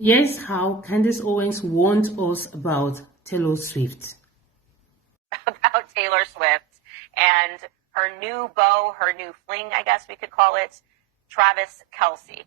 Yes, how Candace Owens warned us about Taylor Swift. About Taylor Swift and her new beau, her new fling, I guess we could call it, Travis Kelce.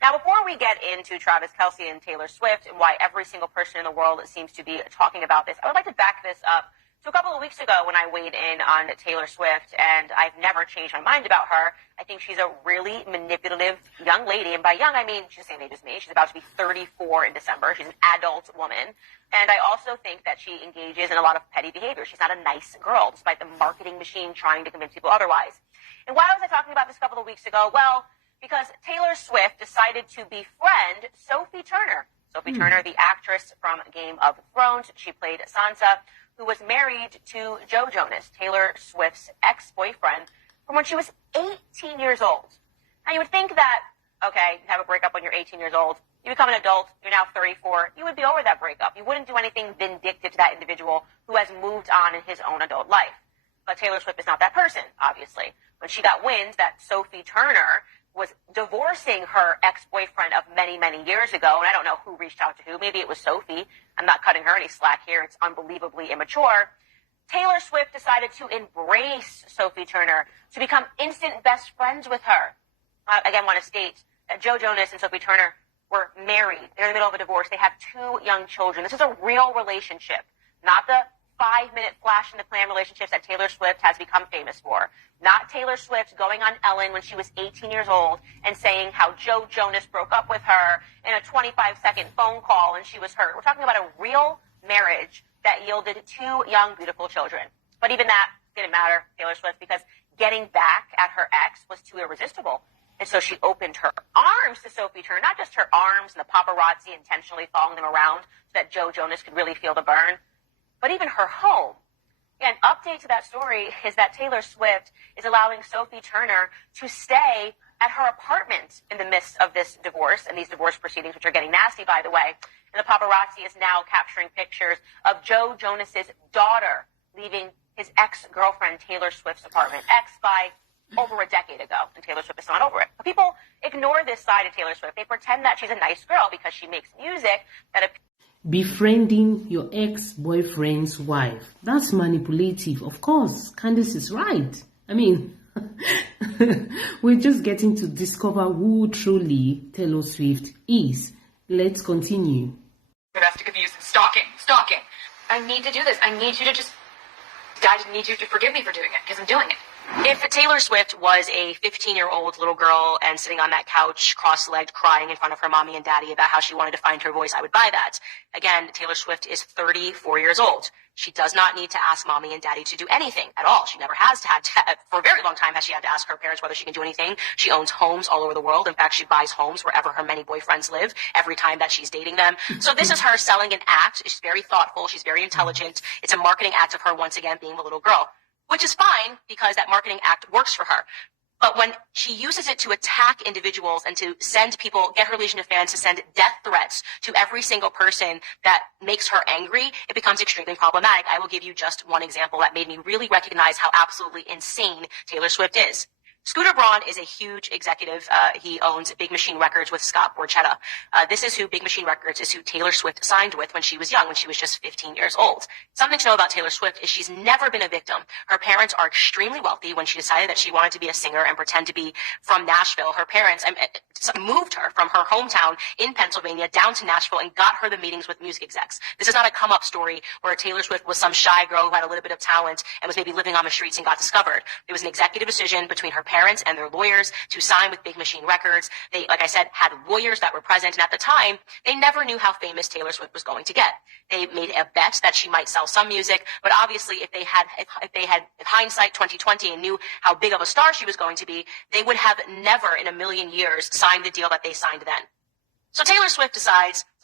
Now, before we get into Travis Kelce and Taylor Swift and why every single person in the world seems to be talking about this, I would like to back this up to a couple of weeks ago when I weighed in on Taylor Swift, and I've never changed my mind about her. I think she's a really manipulative young lady, and by young, I mean she's the same age as me. She's about to be 34 in December. She's an adult woman. And I also think that she engages in a lot of petty behavior. She's not a nice girl, despite the marketing machine trying to convince people otherwise. And why was I talking about this a couple of weeks ago? Well, because Taylor Swift decided to befriend Sophie Turner. Sophie Turner, the actress from Game of Thrones. She played Sansa, who was married to Joe Jonas, Taylor Swift's ex-boyfriend, from when she was 18 years old. Now, you would think that, okay, you have a breakup when you're 18 years old. You become an adult, you're now 34, you would be over that breakup. You wouldn't do anything vindictive to that individual who has moved on in his own adult life. But Taylor Swift is not that person, obviously. When she got wind that Sophie Turner was divorcing her ex-boyfriend of many, many years ago, and I don't know who reached out to who, maybe it was Sophie. I'm not cutting her any slack here, it's unbelievably immature. Taylor Swift decided to embrace Sophie Turner, to become instant best friends with her. Again, want to state that Joe Jonas and Sophie Turner were married. They're in the middle of a divorce. They have 2 young children. This is a real relationship, not the 5-minute flash in the pan relationships that Taylor Swift has become famous for. Not Taylor Swift going on Ellen when she was 18 years old and saying how Joe Jonas broke up with her in a 25-second phone call and she was hurt. We're talking about a real marriage that yielded 2 young, beautiful children. But even that didn't matter, Taylor Swift, because getting back at her ex was too irresistible. And so she opened her arms to Sophie Turner, not just her arms and the paparazzi intentionally following them around so that Joe Jonas could really feel the burn, but even her home. An update to that story is that Taylor Swift is allowing Sophie Turner to stay at her apartment in the midst of this divorce and these divorce proceedings, which are getting nasty, by the way. And the paparazzi is now capturing pictures of Joe Jonas's daughter leaving his ex-girlfriend Taylor Swift's apartment, ex by over a decade ago, and Taylor Swift is not over it. But people ignore this side of Taylor Swift. They pretend that she's a nice girl because she makes music that Befriending your ex-boyfriend's wife. That's manipulative. Of course, Candace is right. I mean, we're just getting to discover who truly Taylor Swift is. Let's continue. Domestic abuse and stalking. I need to do this. I need you to just, I need you to forgive me for doing it because I'm doing it. If Taylor Swift was a 15-year-old little girl and sitting on that couch, cross-legged, crying in front of her mommy and daddy about how she wanted to find her voice, I would buy that. Again, Taylor Swift is 34 years old. She does not need to ask mommy and daddy to do anything at all. She never has had to, for a very long time, has she had to ask her parents whether she can do anything. She owns homes all over the world. In fact, she buys homes wherever her many boyfriends live every time that she's dating them. So this is her selling an act. She's very thoughtful. She's very intelligent. It's a marketing act of her, once again, being the little girl, which is fine because that marketing act works for her. But when she uses it to attack individuals and to send people, get her legion of fans to send death threats to every single person that makes her angry, it becomes extremely problematic. I will give you just one example that made me really recognize how absolutely insane Taylor Swift is. Scooter Braun is a huge executive. He owns Big Machine Records with Scott Borchetta. This is who Big Machine Records is who Taylor Swift signed with when she was young, when she was just 15 years old. Something to know about Taylor Swift is she's never been a victim. Her parents are extremely wealthy. When she decided that she wanted to be a singer and pretend to be from Nashville, her parents moved her from her hometown in Pennsylvania down to Nashville and got her the meetings with music execs. This is not a come-up story where Taylor Swift was some shy girl who had a little bit of talent and was maybe living on the streets and got discovered. It was an executive decision between her parents and their lawyers to sign with Big Machine Records. They, like I said, had lawyers that were present, and at the time, they never knew how famous Taylor Swift was going to get. They made a bet that she might sell some music, but obviously if hindsight 2020 and knew how big of a star she was going to be, they would have never in a million years signed the deal that they signed then. So Taylor Swift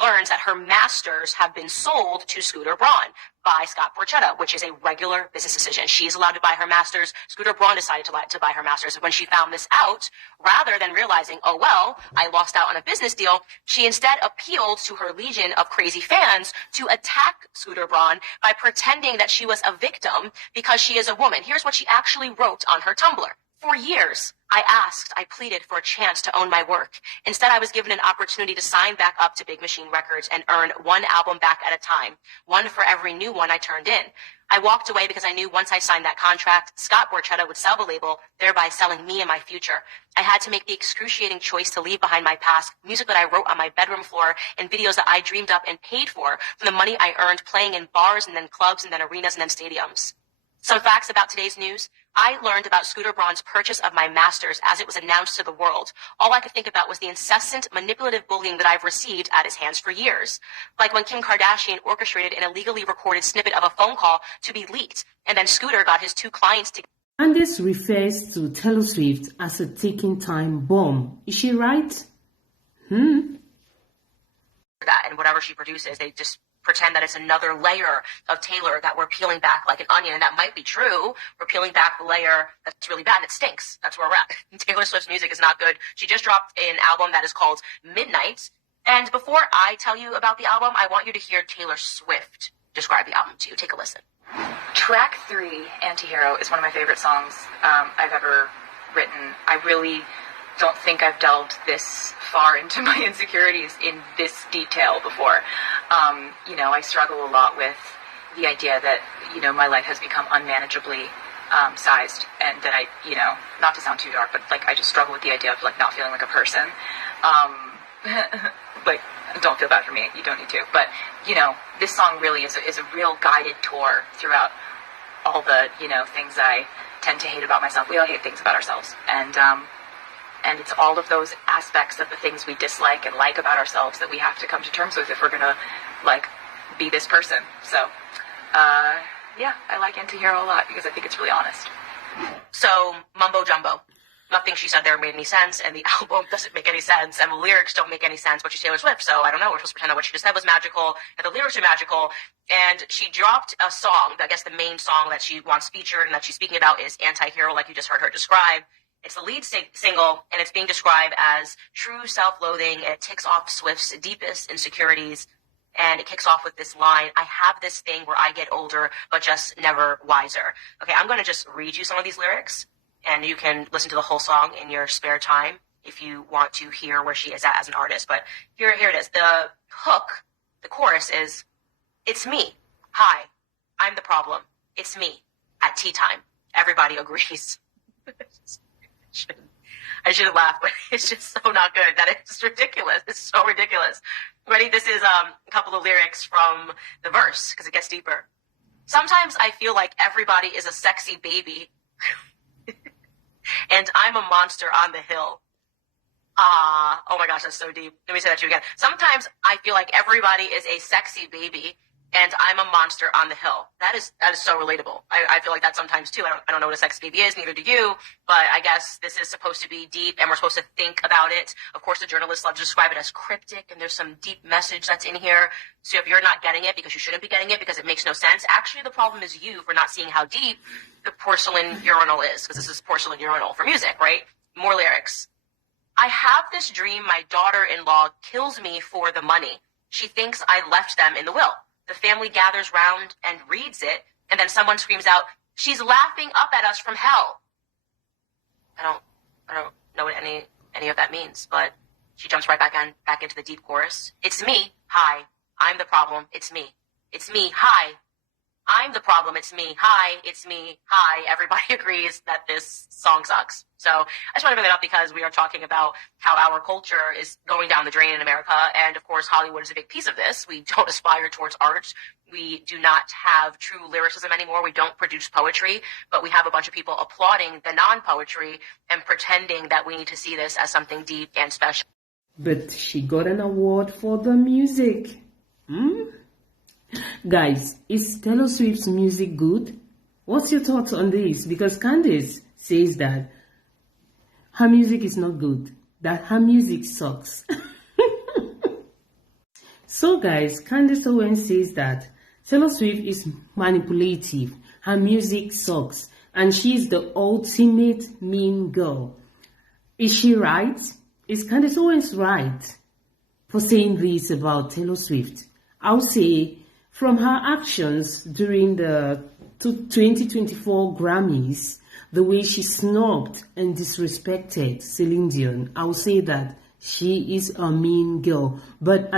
learns that her masters have been sold to Scooter Braun by Scott Borchetta, which is a regular business decision. She's allowed to buy her masters. Scooter Braun decided to buy her masters. When she found this out, rather than realizing, oh, well, I lost out on a business deal, she instead appealed to her legion of crazy fans to attack Scooter Braun by pretending that she was a victim because she is a woman. Here's what she actually wrote on her Tumblr. For years, I asked, I pleaded for a chance to own my work. Instead, I was given an opportunity to sign back up to Big Machine Records and earn one album back at a time, one for every new one I turned in. I walked away because I knew once I signed that contract, Scott Borchetta would sell the label, thereby selling me and my future. I had to make the excruciating choice to leave behind my past, music that I wrote on my bedroom floor, and videos that I dreamed up and paid for from the money I earned playing in bars and then clubs and then arenas and then stadiums. Some facts about today's news. I learned about Scooter Braun's purchase of my masters as it was announced to the world. All I could think about was the incessant manipulative bullying that I've received at his hands for years. Like when Kim Kardashian orchestrated an illegally recorded snippet of a phone call to be leaked, and then Scooter got his two clients to... Candace refers to Taylor Swift as a ticking time bomb. Is she right? That and whatever she produces, they just pretend that it's another layer of Taylor that we're peeling back like an onion, and that might be true. We're peeling back the layer that's really bad and it stinks. That's where we're at. Taylor Swift's music is not good. She just dropped an album that is called Midnight. And before I tell you about the album, I want you to hear Taylor Swift describe the album to you. Take a listen. Track 3, Antihero, is one of my favorite songs I've ever written. I really don't think I've delved this far into my insecurities in this detail before. I struggle a lot with the idea that, my life has become unmanageably sized, and that I, not to sound too dark, but I just struggle with the idea of not feeling like a person. Don't feel bad for me, you don't need to. But, this song really is a real guided tour throughout all the, things I tend to hate about myself. We all hate things about ourselves. And it's all of those aspects of the things we dislike and like about ourselves that we have to come to terms with if we're going to, be this person. So, I like Antihero a lot because I think it's really honest. So, mumbo jumbo. Nothing she said there made any sense, and the album doesn't make any sense, and the lyrics don't make any sense, but she's Taylor Swift, so I don't know. We're supposed to pretend that what she just said was magical, and the lyrics are magical, and she dropped a song. I guess the main song that she wants featured and that she's speaking about is Anti-Hero, like you just heard her describe. It's the lead single, and it's being described as true self-loathing, and it ticks off Swift's deepest insecurities, and it kicks off with this line, I have this thing where I get older, but just never wiser. Okay, I'm going to just read you some of these lyrics, and you can listen to the whole song in your spare time if you want to hear where she is at as an artist. But here it is. The hook, the chorus is, it's me. Hi, I'm the problem. It's me. At tea time. Everybody agrees. I shouldn't laugh, but it's just so not good. That it's ridiculous. It's so ridiculous. Ready? This is a couple of lyrics from the verse, because it gets deeper. Sometimes I feel like everybody is a sexy baby, and I'm a monster on the hill. Oh my gosh, that's so deep. Let me say that to you again. Sometimes I feel like everybody is a sexy baby, and I'm a monster on the hill. That is so relatable. I feel like that sometimes too. I don't know what a sexy baby is, neither do you, but I guess this is supposed to be deep, and we're supposed to think about it. Of course, the journalists love to describe it as cryptic, and there's some deep message that's in here. So if you're not getting it because you shouldn't be getting it because it makes no sense, actually the problem is you for not seeing how deep the porcelain urinal is, because this is porcelain urinal for music, right? More lyrics. I have this dream my daughter-in-law kills me for the money. She thinks I left them in the will. The family gathers round and reads it, and then someone screams out, she's laughing up at us from hell. I don't know what any of that means, but she jumps right back into the deep chorus. It's me. Hi. I'm the problem. It's me. It's me. Hi. I'm the problem. It's me. Hi. It's me. Hi. Everybody agrees that this song sucks. So I just want to bring that up because we are talking about how our culture is going down the drain in America. And of course, Hollywood is a big piece of this. We don't aspire towards art. We do not have true lyricism anymore. We don't produce poetry, but we have a bunch of people applauding the non-poetry and pretending that we need to see this as something deep and special. But she got an award for the music. Guys, is Taylor Swift's music good? What's your thoughts on this? Because Candace says that her music is not good, that her music sucks. So guys, Candace Owens says that Taylor Swift is manipulative, her music sucks, and she's the ultimate mean girl. Is she right? Is Candace Owens right for saying this about Taylor Swift? I'll say from her actions during the 2024 Grammys, The way she snubbed and disrespected Celine Dion, I would say that she is a mean girl. But